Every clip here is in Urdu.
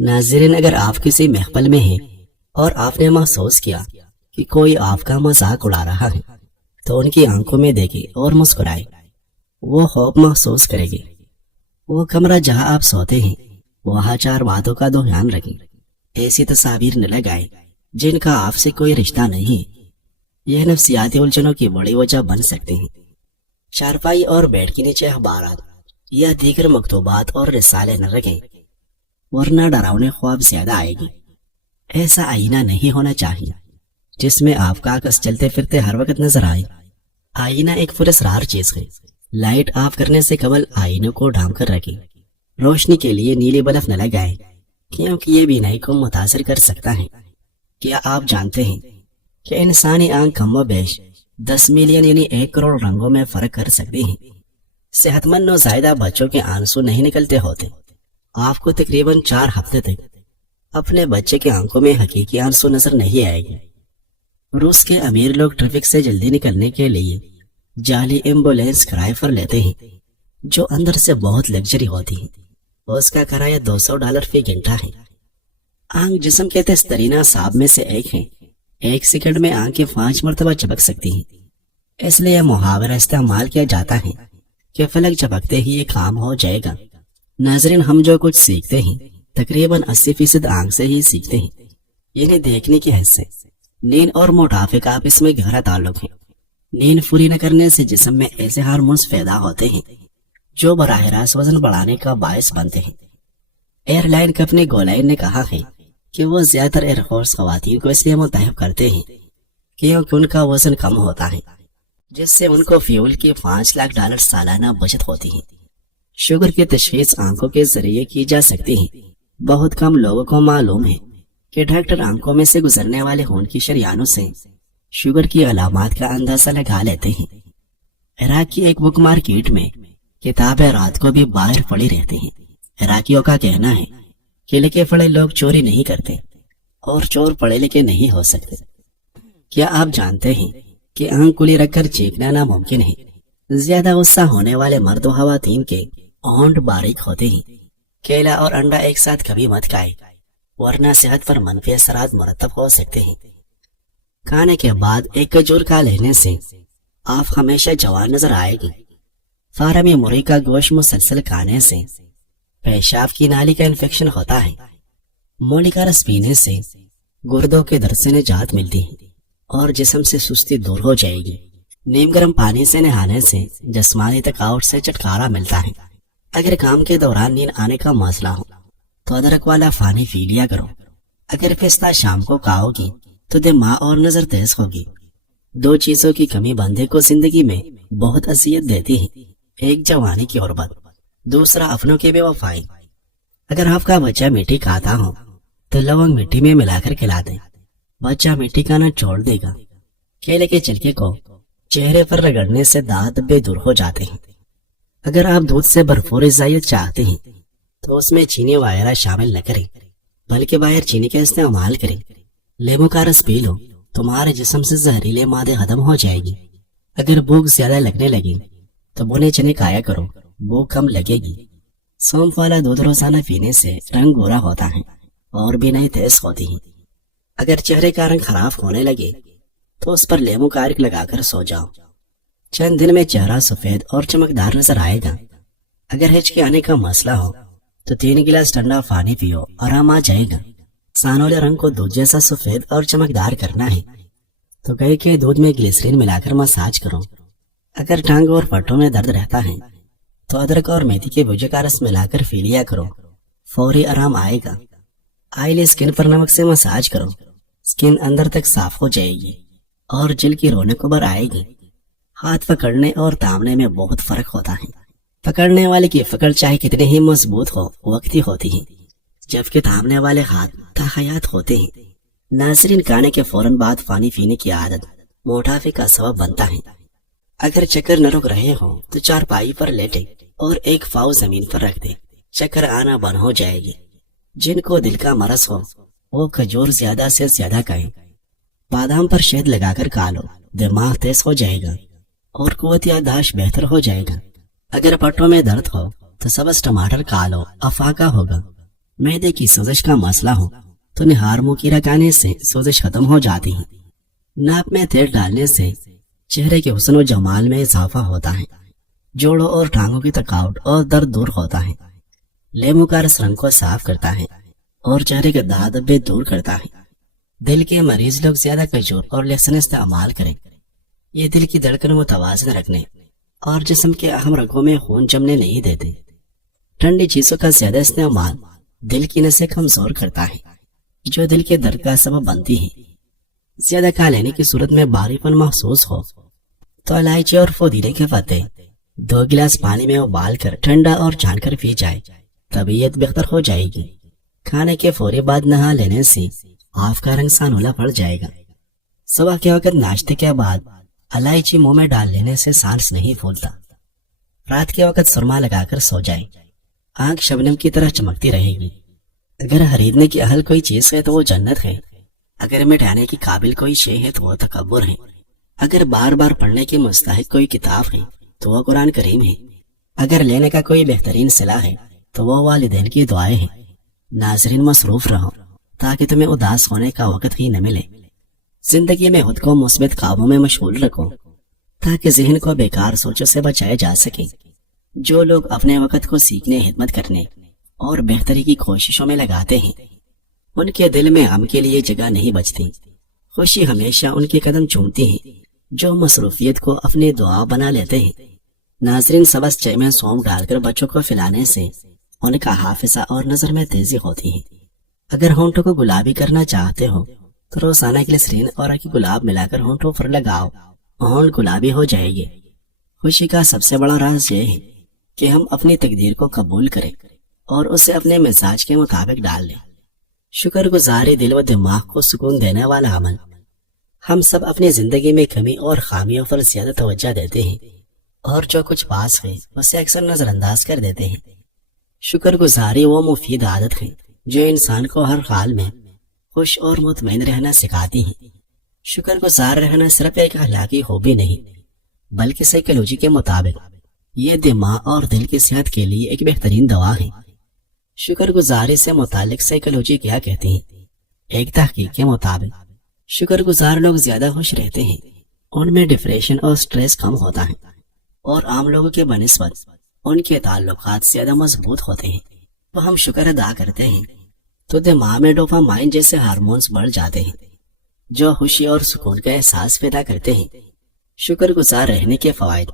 ناظرین، اگر آپ کسی محفل میں ہیں اور آپ نے محسوس کیا کہ کوئی آپ کا مذاق اڑا رہا ہے تو ان کی آنکھوں میں دیکھیں اور مسکرائیں۔ وہ خوف محسوس کرے گی۔ وہ کمرہ جہاں آپ سوتے ہیں وہاں 4 باتوں کا دھیان رکھیں۔ ایسی تصاویر نہ لگائیں جن کا آپ سے کوئی رشتہ نہیں۔ یہ نفسیاتی الجھنوں کی بڑی وجہ بن سکتے ہیں۔ چارپائی اور بیڈ کے نیچے اخبارات یا دیگر مکتوبات اور رسالے نہ رکھیں، ورنہ ڈراؤنے خواب زیادہ آئے گی۔ ایسا آئینہ نہیں ہونا چاہیے جس میں آپ کا عکس چلتے پھرتے ہر وقت نظر آئے۔ آئینہ ایک پراسرار چیز ہے۔ لائٹ آف کرنے سے قبل آئینوں کو ڈھانپ کر رکھیں۔ روشنی کے لیے نیلی بلب نہ لگائیں کیونکہ یہ بینائی کو متاثر کر سکتا ہے۔ کیا آپ جانتے ہیں کہ انسانی آنکھ کم و بیش 10 ملین یعنی 1 کروڑ رنگوں میں فرق کر سکتی ہیں؟ صحت مند نوزائیدہ بچوں کے آنسو نہیں نکلتے ہوتے۔ آپ کو تقریباً 4 ہفتے تک اپنے بچے کی آنکھوں میں حقیقی آنسو نظر نہیں آئے گی۔ روس کے امیر لوگ ٹریفک سے جلدی نکلنے کے لیے جعلی ایمبولینس کرائے پر لیتے ہیں جو اندر سے بہت لگژری ہوتی ہے۔ اس کا کرایہ $200 فی گھنٹہ ہے۔ آنکھ جسم کے تیز ترین اعصاب میں سے ایک ہے۔ 1 سیکنڈ میں آنکھیں 5 مرتبہ چپک سکتی ہیں۔ اس لیے محاورہ استعمال کیا جاتا ہے کہ فلک چپکتے ہی یہ کام ہو جائے گا۔ ناظرین، ہم جو کچھ سیکھتے ہیں تقریباً 80% آنکھ سے ہی سیکھتے ہیں، یعنی دیکھنے کی حد سے۔ نیند اور موٹاپے کا آپس میں گہرا تعلق ہے۔ نیند پوری نہ کرنے سے جسم میں ایسے ہارمونز پیدا ہوتے ہیں جو براہ راست وزن بڑھانے کا باعث بنتے ہیں۔ ایئر لائن کمپنی گولائن نے کہا ہے کہ وہ زیادہ تر ایئر فورس خواتین کو اس لیے منتخب کرتے ہیں کیونکہ ان کا وزن کم ہوتا ہے، جس سے ان کو فیول کی $5 لاکھ سالانہ بچت ہوتی ہے۔ شوگر کی تشخیص آنکھوں کے ذریعے کی جا سکتی ہے۔ بہت کم لوگوں کو معلوم ہے کہ ڈاکٹر آنکھوں میں سے گزرنے والے خون کی شریانوں سے شوگر کی علامات کا اندازہ لگا لیتے ہیں۔ عراق کی ایک بک مارکیٹ میں کتابیں رات کو بھی باہر پڑی رہتی ہیں۔ عراقیوں کا کہنا ہے کہ لکھے پڑھے لوگ چوری نہیں کرتے اور چور پڑھے لکھے نہیں ہو سکتے۔ کیا آپ جانتے ہیں کہ آنکھ کھلی رکھ کر چیخنا ناممکن ہے؟ زیادہ غصہ ہونے والے مرد و خواتین کے ہونٹ باریک ہوتے ہیں۔ کیلا اور انڈا ایک ساتھ کبھی مت کھائیں ورنہ صحت پر منفی اثرات مرتب ہو سکتے ہیں۔ کھانے کے بعد ایک کھجور کھا لینے سے آپ ہمیشہ جوان نظر آئے گی۔ فارمی مرغی کا گوشت مسلسل کھانے سے پیشاب کی نالی کا انفیکشن ہوتا ہے۔ مولی کا رس پینے سے گردوں کے درد سے نجات ملتی ہے اور جسم سے سستی دور ہو جائے گی۔ نیم گرم پانی سے نہانے سے جسمانی تھکاوٹ سے چھٹکارا ملتا ہے۔ اگر کام کے دوران نیند آنے کا مسئلہ ہو تو ادرک والا پانی پی لیا کرو۔ اگر پستہ شام کو کھاؤ گی تو دماغ اور نظر تیز ہوگی۔ 2 چیزوں کی کمی بندے کو زندگی میں بہت اذیت دیتی ہے، ایک جوانی کی غربت، دوسرا اپنوں کی بے وفائی۔ اگر آپ کا بچہ مٹی کھاتا ہو تو لونگ مٹی میں ملا کر کھلا دیں، بچہ مٹی کھانا چھوڑ دے گا۔ کیلے کے چھلکے کو چہرے پر رگڑنے سے دانت بے دور ہو جاتے ہیں۔ اگر آپ دودھ سے بھرپور غذائیت چاہتے ہیں تو اس میں چینی وغیرہ شامل نہ کریں، بلکہ باہر چینی کا استعمال کریں۔ لیمو کا رس پی لو، تمہارے جسم سے زہریلے مادے ختم ہو جائے گی۔ اگر بھوک زیادہ لگنے لگے تو بھنے چنے کھایا کرو، بھوک کم لگے گی۔ سونف والا دودھ روزانہ پینے سے رنگ گورا ہوتا ہے اور بینائی تیز ہوتی ہے۔ اگر چہرے کا رنگ خراب ہونے لگے تو اس پر لیمو کا عرق لگا کر سو جاؤ، چند دن میں چہرہ سفید اور چمکدار نظر آئے گا۔ اگر ہچکی آنے کا مسئلہ ہو تو 3 گلاس ٹھنڈا پانی پیو، آرام آ جائے گا۔ سانولے رنگ کو دودھ جیسا سفید اور چمکدار کرنا ہے تو گائے کے دودھ میں گلیسرین ملا کر مساج کرو۔ اگر ٹانگوں اور پٹھوں میں درد رہتا ہے تو ادرک اور میتھی کے بھجے کا رس ملا کر پی لیا کرو، فوری آرام آئے گا۔ آئلی اسکن پر نمک سے مساج کرو، اسکن اندر تک صاف ہو جائے گی اور جلد کی رونق ابھر آئے گی۔ ہاتھ پکڑنے اور تھامنے میں بہت فرق ہوتا ہے۔ پکڑنے والے کی پکڑ چاہے کتنی ہی مضبوط ہو وقتی ہوتی ہے، جبکہ تھامنے والے ہاتھ تاحیات ہوتے ہیں۔ ناظرین، کھانے کے فوراً بعد پانی پینے کی عادت موٹاپے کا سبب بنتا ہے۔ اگر چکر نہ رک رہے ہوں تو چارپائی پر لیٹے اور ایک پاؤں زمین پر رکھ دے، چکر آنا بند ہو جائے گی۔ جن کو دل کا مرض ہو وہ کھجور زیادہ سے زیادہ کھائیں۔ بادام پر شہد لگا کر کھا لو، دماغ تیز ہو جائے گا اور قوت یادداشت بہتر ہو جائے گا۔ اگر پٹوں میں درد ہو تو سبز ٹماٹر کھا لو، افاقہ ہوگا۔ معدے کی سوزش کا مسئلہ ہو تو نہار مکیرہ کھانے سے سوزش ختم ہو جاتی ہے۔ ناک میں تیل ڈالنے سے چہرے کے حسن و جمال میں اضافہ ہوتا ہے۔ جوڑوں اور ٹانگوں کی تھکاوٹ اور درد دور ہوتا ہے۔ لیمو کا رس رنگ کو صاف کرتا ہے اور چہرے کے داغ دھبے دور کرتا ہے۔ دل کے مریض لوگ زیادہ کھجور اور لہسن استعمال کریں۔ یہ دل کی دھڑکن متوازن رکھنے اور جسم کے اہم رگوں میں خون جمنے نہیں دیتے۔ ٹھنڈی چیزوں کا زیادہ استعمال دل کی نسیں کمزور کرتا ہے جو دل کے درد کا سبب بنتی ہیں۔ زیادہ کھا لینے کی صورت میں بھاری پن محسوس ہو تو الائچی اور پودینے کے پتے 2 گلاس پانی میں ابال کر ٹھنڈا اور چھان کر پی جائے، طبیعت بہتر ہو جائے گی۔ کھانے کے فوری بعد نہا لینے سے آنکھ کا رنگ سانولا پڑ جائے گا۔ صبح کے وقت ناشتے کے بعد الائچی منہ میں ڈال لینے سے سانس نہیں پھولتا۔ رات کے وقت سرما لگا کر سو جائے، آنکھ شبنم کی طرح چمکتی رہے گی۔ اگر خریدنے کی اہل کوئی چیز ہے تو وہ جنت ہے، اگر مٹانے کی قابل کوئی شے ہے تو وہ تکبر ہے، اگر بار بار پڑھنے کی مستحق کوئی کتاب ہے تو وہ قرآن کریم ہے، اگر لینے کا کوئی بہترین صلاح ہے تو وہ والدین کی دعائیں ہیں۔ ناظرین، مصروف رہو تاکہ تمہیں اداس ہونے کا وقت ہی نہ ملے۔ زندگی میں خود کو مثبت کاموں میں مشغول رکھو تاکہ ذہن کو بیکار سوچوں سے بچایا جا سکے۔ جو لوگ اپنے وقت کو سیکھنے، خدمت کرنے اور بہتری کی کوششوں میں لگاتے ہیں ان کے دل میں غم کے لیے جگہ نہیں بچتی۔ خوشی ہمیشہ ان کے قدم چومتی ہے جو مصروفیت کو اپنی دعا بنا لیتے ہیں۔ ناظرین، سبز چائے میں سونف ڈال کر بچوں کو پلانے سے ان کا حافظہ اور نظر میں تیزی ہوتی ہے۔ اگر ہونٹوں کو گلابی کرنا چاہتے ہو تو روزانہ گلیسرین اور کی گلاب ملا کر ہونٹوں پر لگاؤ، ہونٹ گلابی ہو جائے گی۔ خوشی کا سب سے بڑا راز یہ ہے کہ ہم اپنی تقدیر کو قبول کریں اور اسے اپنے مزاج کے مطابق ڈال لیں۔ شکر گزاری دل و دماغ کو سکون دینے والا عمل۔ ہم سب اپنی زندگی میں کمی اور خامیوں پر زیادہ توجہ دیتے ہیں اور جو کچھ پاس ہے اسے اکثر نظر انداز کر دیتے ہیں۔ شکر گزاری وہ مفید عادت ہے جو انسان کو ہر حال میں خوش اور مطمئن رہنا سکھاتی ہیں۔ شکر گزار رہنا صرف ایک اخلاقی خوبی نہیں بلکہ سائیکالوجی کے مطابق یہ دماغ اور دل کی صحت کے لیے ایک بہترین دوا ہے۔ شکر گزاری سے متعلق سائیکالوجی کیا کہتی ہے؟ ایک تحقیق کے مطابق شکر گزار لوگ زیادہ خوش رہتے ہیں، ان میں ڈپریشن اور سٹریس کم ہوتا ہے اور عام لوگوں کے بنسبت ان کے تعلقات زیادہ مضبوط ہوتے ہیں۔ وہ ہم شکر ادا کرتے ہیں تو دماغ میں ڈوپامائن جیسے ہارمونز بڑھ جاتے ہیں جو خوشی اور سکون کا احساس پیدا کرتے ہیں۔ شکر گزار رہنے کے فوائد: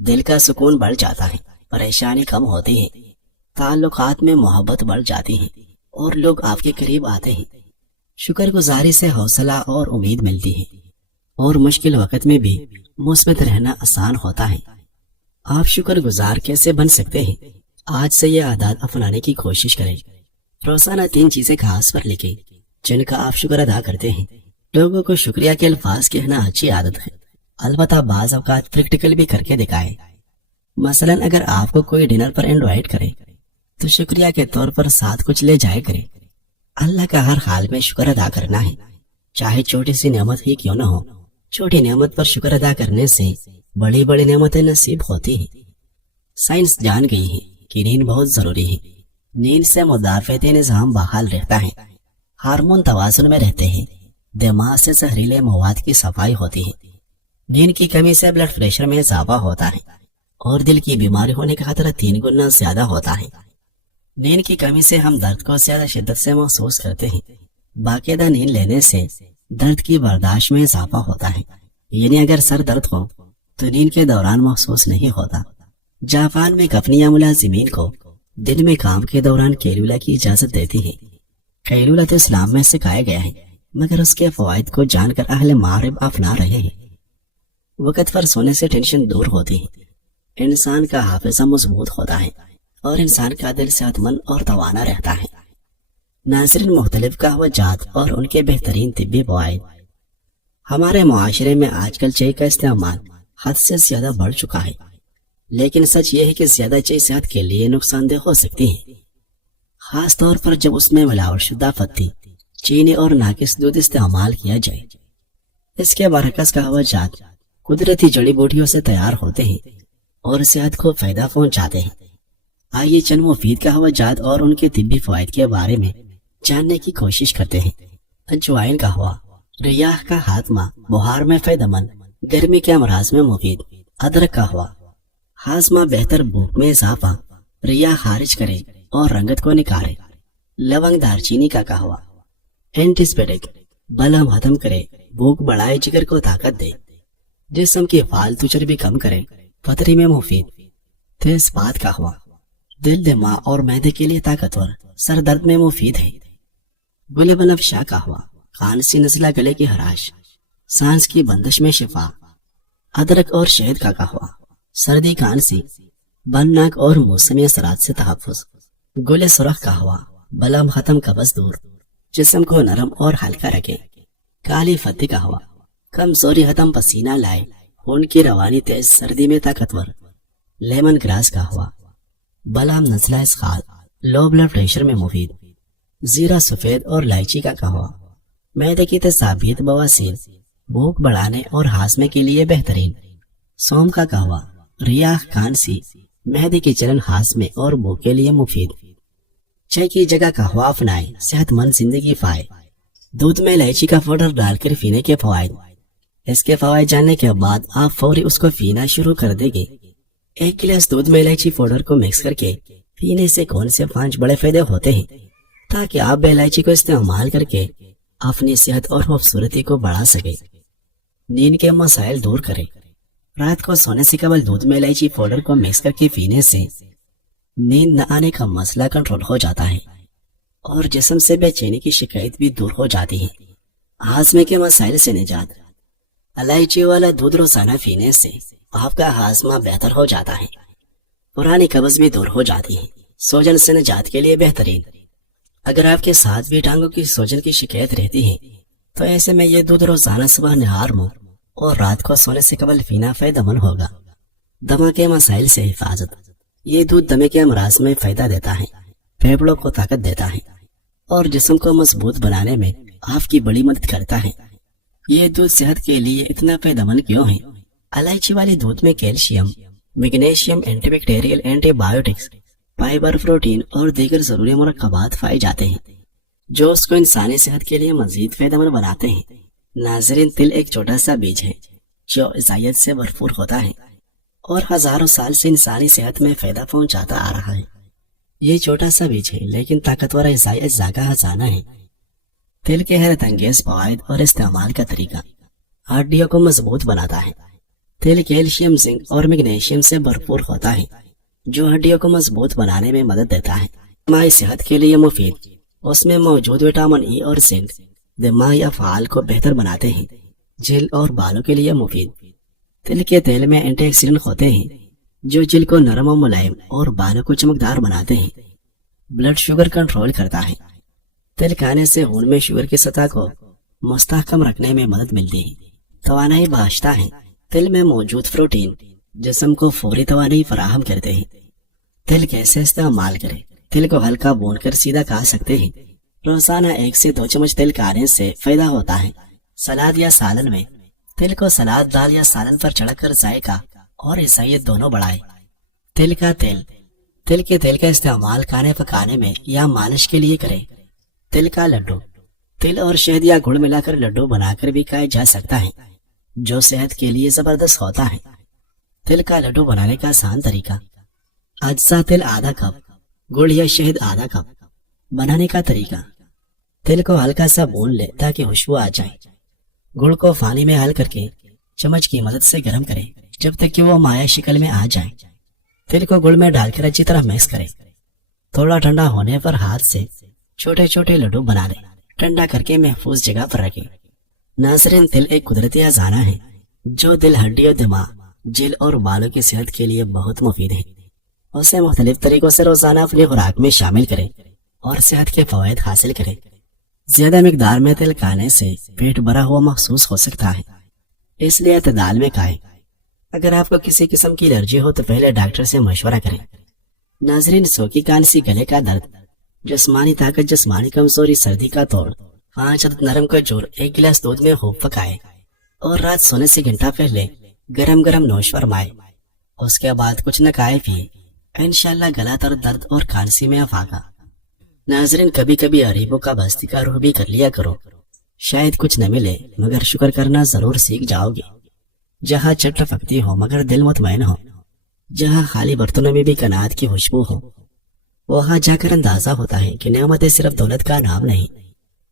دل کا سکون بڑھ جاتا ہے، پریشانی کم ہوتی ہے، تعلقات میں محبت بڑھ جاتی ہے اور لوگ آپ کے قریب آتے ہیں۔ شکر گزاری سے حوصلہ اور امید ملتی ہے اور مشکل وقت میں بھی مثبت رہنا آسان ہوتا ہے۔ آپ شکر گزار کیسے بن سکتے ہیں؟ آج سے یہ عادات اپنانے کی کوشش کریں۔ روزانہ 3 چیزیں خاص پر لکھیں جن کا آپ شکر ادا کرتے ہیں۔ لوگوں کو شکریہ کے الفاظ کہنا اچھی عادت ہے، البتہ بعض اوقات پریکٹیکل بھی کر کے دکھائیں۔ مثلا اگر آپ کو کوئی ڈنر پر انوائٹ کرے تو شکریہ کے طور پر ساتھ کچھ لے جائے کریں۔ اللہ کا ہر حال میں شکر ادا کرنا ہے، چاہے چھوٹی سی نعمت ہی کیوں نہ ہو۔ چھوٹی نعمت پر شکر ادا کرنے سے بڑی بڑی نعمتیں نصیب ہوتی ہیں۔ سائنس جان گئی ہے کہ نیند بہت ضروری ہے۔ نیند سے مدافعتی نظام بحال رہتا ہے، ہارمون توازن میں رہتے ہیں، دماغ سے زہریلے مواد کی صفائی ہوتی ہے۔ نیند کی کمی سے بلڈ پریشر میں اضافہ ہوتا ہے اور دل کی بیماری ہونے کا خطرہ 3 گنا زیادہ ہوتا ہے۔ نیند کی کمی سے ہم درد کو زیادہ شدت سے محسوس کرتے ہیں۔ باقاعدہ نیند لینے سے درد کی برداشت میں اضافہ ہوتا ہے، یعنی اگر سر درد ہو تو نیند کے دوران محسوس نہیں ہوتا۔ جاپان میں کفنیہ ملازمین کو دن میں کام کے دوران کیلولہ کی اجازت دیتی ہے۔ کیلولہ تو اسلام میں سکھایا گیا ہے مگر اس کے فوائد کو جان کر اہل مغرب اپنا رہے ہیں۔ وقت پر سونے سے ٹینشن دور ہوتی ہے، انسان کا حافظہ مضبوط ہوتا ہے اور انسان کا دل صحت مند اور توانا رہتا ہے۔ ناظرین، مختلف قہوہ جات اور ان کے بہترین طبی فوائد۔ ہمارے معاشرے میں آج کل چائے کا استعمال حد سے زیادہ بڑھ چکا ہے، لیکن سچ یہ ہے کہ زیادہ چائے صحت کے لیے نقصان دہ ہو سکتی ہے، خاص طور پر جب اس میں ملاوٹ شدہ پتی، چینی اور ناقص دودھ استعمال کیا جائے۔ اس کے برعکس قہوہ جات قدرتی جڑی بوٹیوں سے تیار ہوتے ہیں اور صحت کو فائدہ پہنچاتے ہیں۔ آئیے چند مفید قہوہ جات اور ان کے طبی فوائد کے بارے میں جاننے کی کوشش کرتے ہیں۔ اجوائن قہوہ ریاح کا خاتمہ، بخار میں فائدہ مند، گرمی کے امراض میں مفید۔ ادرک قہوہ ہاضمہ، بہتر بھوک میں اضافہ، ریاح خارج کرے اور رنگت کو نکھارے۔ لونگ دار چینی کا قہوہ اینٹیسپیڈک، بلغم ختم کرے، بھوک بڑھائے، جگر کو طاقت دے، جسم کی فالتو چربی کم کرے، پتری میں مفید۔ تیز پات قہوہ دل، دماغ اور معدے کے لیے طاقتور، سر درد میں مفید ہے۔ گل بنفشا قہوہ کھانسی، نزلہ، گلے کی خراش، سانس کی بندش میں شفا۔ ادرک اور شہد کا قہوہ سردی، کھانسی، بن ناک اور موسمی اثرات سے تحفظ۔ گل سرخ قہوہ بلغم ختم، قبض دور، جسم کو نرم اور ہلکا رکھے۔ کالی پتی قہوہ کمزوری ختم، پسینہ لائے، خون کی روانی تیز، سردی میں طاقتور۔ لیمن گراس قہوہ بلغم، نزلہ، اسقاط، لو بلڈ پریشر میں مفید۔ زیرہ سفید اور الائچی کا قہوہ معدے کی تیزابیت، بواسیر، بھوک بڑھانے اور ہاضمے کے لیے بہترین۔ سونف کا قہوہ ریاح، کھانسی، معدے کی جلن، ہاضمے اور بھوک کے لیے مفید۔ چائے کی جگہ قہوہ اپنائیں، صحت مند زندگی پائے۔ دودھ میں الائچی کا پاؤڈر ڈال کر پینے کے فوائد۔ اس کے فوائد جاننے کے بعد آپ فوری اس کو پینا شروع کر دیں گے۔ ایک گلاس دودھ میں الائچی پاؤڈر کو مکس کر کے پینے سے کون سے 5 بڑے فائدے ہوتے ہیں، تاکہ آپ الائچی کو استعمال کر کے اپنی صحت اور خوبصورتی کو بڑھا سکے۔ نیند کے مسائل دور کرے۔ رات کو سونے سے قبل دودھ میں الائچی پاؤڈر کو مکس کر کے پینے سے نیند نہ آنے کا مسئلہ کنٹرول ہو جاتا ہے اور جسم سے بے چینی کی شکایت بھی دور ہو جاتی ہے۔ ہاضمے کے مسائل سے نجات۔ الائچی والا دودھ روزانہ پینے سے آپ کا ہاضمہ بہتر ہو جاتا ہے، پرانی قبض بھی دور ہو جاتی ہے، سوجن سے نجات کے لیے بہترین۔ اگر آپ کے ساتھ بھی ٹانگوں کی سوجن کی شکایت رہتی ہے تو ایسے میں یہ دودھ روزانہ صبح نہار منہ اور رات کو سونے سے قبل پینا فائدہ مند ہوگا۔ دمہ کے مسائل سے حفاظت۔ یہ دودھ دمے کے امراض میں فائدہ دیتا ہے، پھیپھڑوں کو طاقت دیتا ہے اور جسم کو مضبوط بنانے میں آپ کی بڑی مدد کرتا ہے۔ یہ دودھ صحت کے لیے اتنا فائدہ مند کیوں ہے؟ الائچی والے دودھ میں calcium, magnesium, antibacterial, antibiotics, fibre, protein اور دیگر ضروری مرکبات پائے جاتے ہیں جو اس کو انسانی صحت کے لیے مزید فائدہ مند بناتے ہیں۔ ناظرین، تل ایک چھوٹا سا بیج ہے جو غذائیت سے بھرپور ہوتا ہے اور ہزاروں سال سے انسانی صحت میں فائدہ پہنچاتا آ رہا ہے۔ یہ چھوٹا سا بیج ہے لیکن طاقتور غذائی اجزاء کا خزانہ ہے۔ تل کے حیرت انگیز فوائد اور استعمال کا طریقہ۔ ہڈیوں کو مضبوط بناتا ہے۔ تل کیلشیم، زنک اور میگنیشیم سے بھرپور ہوتا ہے جو ہڈیوں کو مضبوط بنانے میں مدد دیتا ہے۔ دماغی صحت کے لیے مفید۔ اس میں موجود وٹامن ای اور زنک دماغی افعال کو بہتر بناتے ہیں۔ جلد اور بالوں کے لیے مفید۔ تل کے تیل میں اینٹی آکسیڈنٹ ہوتے ہیں جو جلد کو نرم و ملائم اور بالوں کو چمکدار بناتے ہیں۔ بلڈ شوگر کنٹرول کرتا ہے۔ تل کھانے سے خون میں شوگر کی سطح کو مستحکم رکھنے میں مدد ملتی ہے۔ توانائی بخشتا ہے۔ تل میں موجود پروٹین جسم کو فوری توانائی فراہم کرتے ہیں۔ تل کیسے استعمال کریں؟ تل کو ہلکا بھون کر سیدھا کھا سکتے ہیں۔ روزانہ 1 سے 2 چمچ تل کھانے سے فائدہ ہوتا ہے۔ سلاد یا سالن میں تل کو سلاد، دال یا سالن پر چڑھ کر ذائقہ اور غذائیت دونوں بڑھائے۔ تل کا تیل۔ تل کے تیل کا استعمال کھانے پکانے میں یا مالش کے لیے کریں۔ تل کا لڈو۔ تل اور شہد یا گڑ ملا کر لڈو بنا کر بھی کھایا جا سکتا ہے جو صحت کے لیے زبردست ہوتا ہے۔ تل کا لڈو بنانے کا آسان طریقہ۔ اجزا: تل آدھا کپ، گڑ یا شہد آدھا کپ۔ بنانے کا طریقہ: تل کو ہلکا سا بھون لے تاکہ خوشبو آ جائے۔ گڑ کو پانی میں حل کر کے چمچ کی مدد سے گرم کریں جب تک کہ وہ مائع شکل میں آ جائے۔ تل کو گڑ میں ڈال کر اچھی طرح مکس کریں۔ تھوڑا ٹھنڈا ہونے پر ہاتھ سے چھوٹے چھوٹے لڈو بنا لیں۔ ٹھنڈا کر کے محفوظ جگہ پر رکھیں۔ ناظرین، تل ایک قدرتی خزانہ ہے جو دل، ہڈیوں، دماغ، جلد اور بالوں کی صحت کے لیے بہت مفید ہے۔ اسے مختلف طریقوں سے روزانہ اپنی خوراک میں شامل کریں اور صحت کے فوائد حاصل کریں۔ زیادہ مقدار میں تل کھانے سے پیٹ بھرا ہوا محسوس ہو سکتا ہے، اس لیے اعتدال میں کھائیں۔ اگر آپ کو کسی قسم کی الرجی ہو تو پہلے ڈاکٹر سے مشورہ کریں۔ ناظرین، سوکھی کھانسی، گلے کا درد، جسمانی طاقت، جسمانی کمزوری، سردی کا توڑ، 5 عدد نرم کھجور 1 گلاس دودھ میں خوب پکائے اور رات سونے سے گھنٹہ پہلے گرم گرم نوش فرمائے۔ اس کے بعد کچھ نہ کھائے پیے۔ انشاءاللہ غلط اور درد اور کھانسی میں افاقہ۔ ناظرین، کبھی کبھی غریبوں کا بستی کا رخ بھی کر لیا کرو، شاید کچھ نہ ملے مگر شکر کرنا ضرور سیکھ جاؤ گے۔ جہاں چٹ پکتی ہو مگر دل مطمئن ہو، جہاں خالی برتنوں میں بھی قناعت کی خوشبو ہو، وہاں جا کر اندازہ ہوتا ہے کہ نعمتیں صرف دولت کا نام نہیں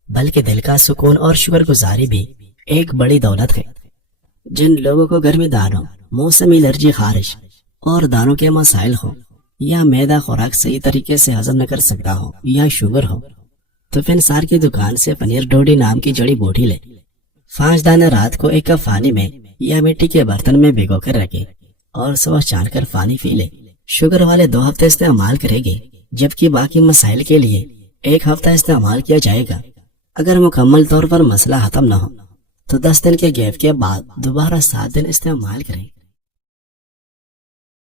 بلکہ دل کا سکون اور شکر گزاری بھی ایک بڑی دولت ہے۔ جن لوگوں کو گرمی دانوں، موسمی الرجی، خارش اور دانوں کے مسائل ہو، یا معدہ خوراک صحیح طریقے سے ہضم نہ کر سکتا ہو، یا شوگر ہو، تو فنسار کی دکان سے پنیر ڈوڈی نام کی جڑی بوٹی لے۔ 5 دانے رات کو ایک کپ پانی میں یا مٹی کے برتن میں بھگو کر رکھے اور صبح چھان کر پانی پی لے۔ شوگر والے 2 ہفتے استعمال کریں گے، جبکہ باقی مسائل کے لیے 1 ہفتہ استعمال کیا جائے گا۔ اگر مکمل طور پر مسئلہ ختم نہ ہو تو 10 دن کے گیپ کے بعد دوبارہ 7 دن استعمال کریں۔